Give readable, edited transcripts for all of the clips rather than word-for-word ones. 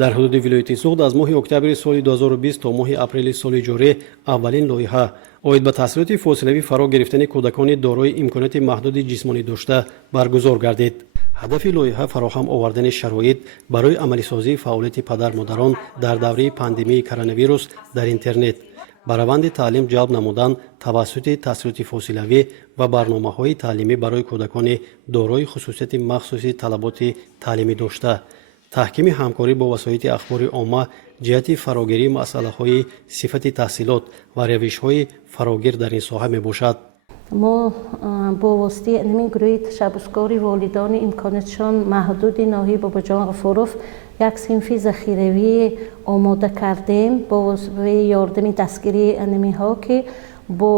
дар ҳудуди вилояти суғд аз моҳи октябри соли 2020 то моҳи апрели соли ҷорӣ аввалин лоиҳа оид ба таҳсилоти фосилавӣ фаро гирифтани кӯдакони дорои имконияти маҳдуди ҷисмонӣ дошта баргузор гардид. ҳадафи лоиҳа фароҳам овардани шароит барои амалисозии фаъолияти падар-модарон дар давраи пандемияи коронавирус дар интернет, ба раванди таълим ҷалб намудан тавассути таҳсилоти фосилавӣ ва барномаҳои таълимӣ барои кӯдакони дорои хусусияти махсуси талаботи таълимӣ дошта, таҳкими ҳамкорӣ бо васоити ахбори omma ҷиҳати фарогирии масъалаҳои сифати таҳсилот ва равишҳои фарогир дар ин соҳа мебошад. мо бо воситаи ин гурӯҳи ташаббускори волидони имконiyatшон маҳдуди ноҳияи Бобоҷон Ғафуров як синфи захиравӣ омода кардем бо воситаи ёрдами дастгирии анимиҳо ки бо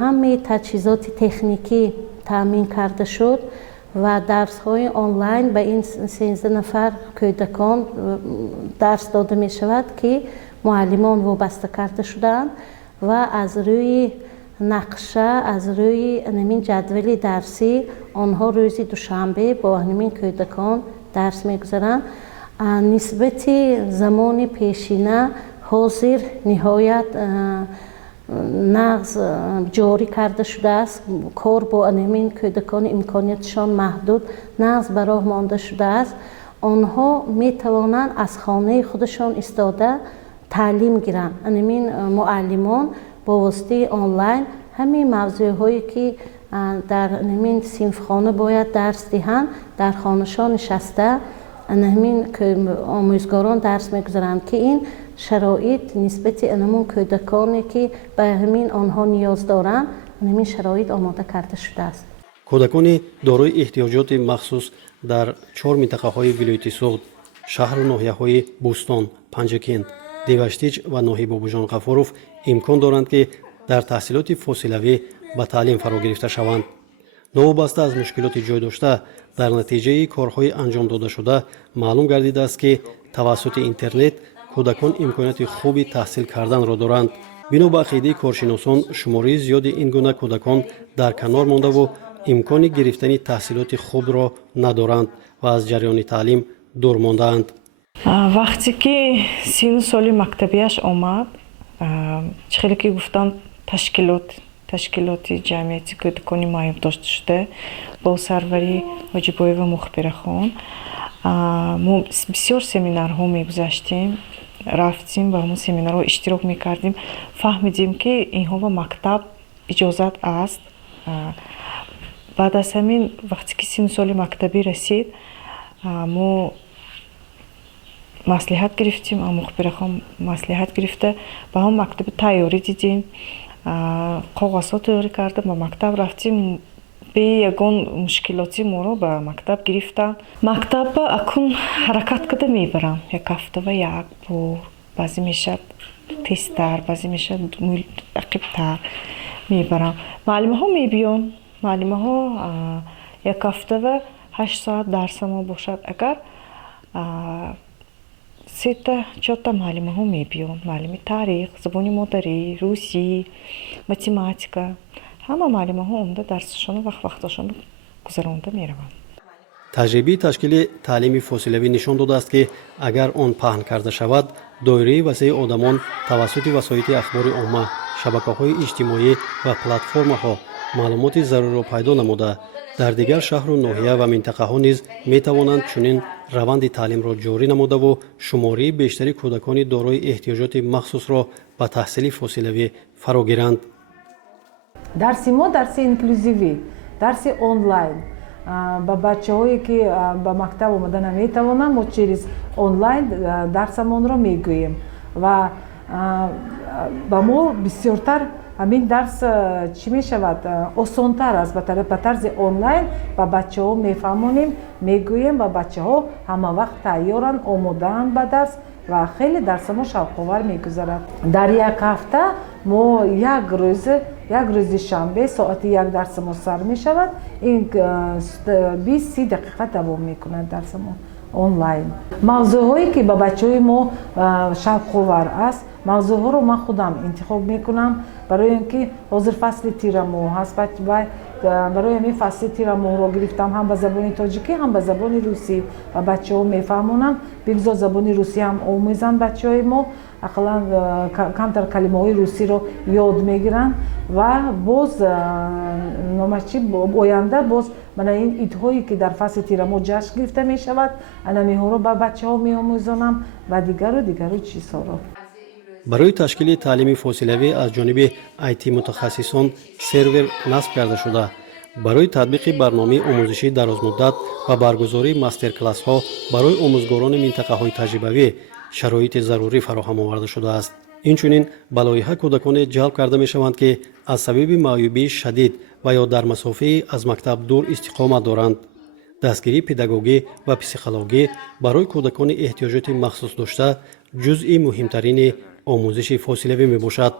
ҳамаи таҷҳизоти техникӣ таъмин карда шуд ва дарсҳои онлайн ба ин 13 нафар кӯдакон дарс дода мешавад ки муаллимон вобаста карда шудаанд ва аз рӯи нақша, аз рӯи ҷадвали дарсӣ онҳо рӯзи душанбе бо кӯдакон дарс мегузаранд. Нисбати замони пешина ҳозир ниҳоят нағз ҷорӣ карда шудааст. Кор бо кӯдакони имкониятшон маҳдуд нағз ба роҳ монда шудааст. онҳо метавонанд аз хонаи худашон истода таълим гиранд. муаллимон бо воситаи онлайн ҳамаи мавзӯъҳое ки дар синфхона бояд дарс диҳанд дар хонашон нишаста омӯзгорон дарс мегузаранд ки ин шароит нисбати кӯдаконе ки ба онҳо ниёз доранд шароит омода карда шудааст. кӯдакони дорои эҳтиёҷоти махсус дар 4 минтақаҳои вилояти суғд, шаҳру ноҳияҳои Бӯстон, Панҷакент, Деваштич ва ноҳияи Бобоҷон Ғафуров имкон доранд ки дар таҳсилоти фосилавӣ ба таълим фаро гирифта шаванд. новобаста аз мушкилоти ҷой дошта дар натиҷаи корҳои анҷомдодашуда маълум гардидааст ки тавассути интернет кӯдакон имконияти хуби таҳсил карданро доранд. бино ба ақидаи коршиносон шумораи зиёди ин гуна кӯдакон дар канор мондаву имкони гирифтани таҳсилоти хубро надоранд ва аз ҷараёни таълим дур мондаанд. вақте ки сину соли мактабияш омад, хеле ки гуфтам ташкилоти ҷамъияти кӯдакони маъюб дошта шуда бо сарвари Ҳоҷибоева Мухбирахон мо бисёр семинарҳо мегузаштем, рафтем ва ҳамон семинарҳо иштирок мекардем. фаҳмидем ки инҳо ба мактаб иҷозат аст. баъд аз ҳамин вақте ки сину соли мактабӣ расид, мо маслиҳат гирифтем, Мухбирахон маслиҳат гирифта ба ҳамон мактаби тайёрӣ дидем, коғазҳо тайёрӣ карда ба мактаб рафтем. бе ягон мушкилоти моро ба мактаб гирифтанд. мактаб акун ҳаракат карда мебарам, як ҳафтава як бор, баъзе мешавад тезтар, баъзе мешавад ақибтар мебарам. муаллимаҳо мебиён, муаллимаҳо як ҳафтава 8 соат дарсамо бошад, агар 3-4 муаллимаҳо мебиён, муаллими таърих, забони модарӣ, русӣ, математика. ҳама муаллимаҳо омада дарсашону вақташонро гузаронда мераванд. таҷрибаи ташкили таълими фосилавӣ нишон додааст ки агар он паҳн карда шавад, доираи васеъи одамон тавассути васоити ахбори omma, шабакаҳои иҷтимоӣ ва платформаҳо маълумоти заруриро пайдо намуда дар дигар шаҳру ноҳия ва минтақаҳо низ метавонанд чунин раванди таълимро ҷорӣ намудаву шумории бештари кӯдакони дорои эҳтиёҷоти махсусро ба таҳсили фосилавӣ фаро гиранд. дарси мо дарси инклюзивӣ, дарси онлайн. ба бачаҳое ки ба мактаб омада наметавонанд, мо через онлайн дарсамонро мегӯем ва ба мо бисёртар ҳамин дарс чӣ мешавад, осонтар аст. ба тарзи онлайн ба бачаҳо мефаҳмонем, мегӯем ва бачаҳо ҳама вақт тайёранд, омодаанд ба дарс ва хеле дарсамо шавқовар мегузарад. дар як ҳафта мо як рӯзи шанбе соати 1 дарсамо сар мешавад. ин 20-30 дақиқа давом мекунад дарсамо онлайн. мавзӯъҳое ки ба бачаҳои мо шавқовар аст, мавзӯъҳоро ман худам интихоб мекунам барои ин ки ҳозир фасли тирамоҳ ҳаст ва барои ҳамин фасли тирамоҳро гирифтам ҳам ба забони тоҷикӣ ҳам ба забони русӣ ва бачаҳо мефаҳмонанд бигзор забони русӣ ҳам омӯзанд бачаҳои мо ақаллан камтар калимаҳои русиро ёд мегиранд ва боз номачи оянда боз мана ин идҳое ки дар фасли тирамоҳ ҷашн гирифта мешавад анамиҳоро ба бачаҳо меомӯзонам ва дигару чизҳоро. барои ташкили таълими фосилавӣ аз ҷониби IT мутахассисон сервер насб карда шуда барои татбиқи барномаи омӯзишии дарозмуддат ва баргузории мастер-классҳо барои омӯзгорони минтақаҳои таҷрибавӣ шароити зарурӣ фароҳам оварда шудааст. инчунин ба лоиҳа кӯдаконе ҷалб карда мешаванд ки аз сабаби маъюбии шадид ва ё дар масофаи аз мактаб дур истиқомат доранд. дастгирии педагогӣ ва психологӣ барои кӯдакони эҳтиёҷоти махсус дошта ҷузъи муҳимтарини омӯзиши фосилавӣ мебошад.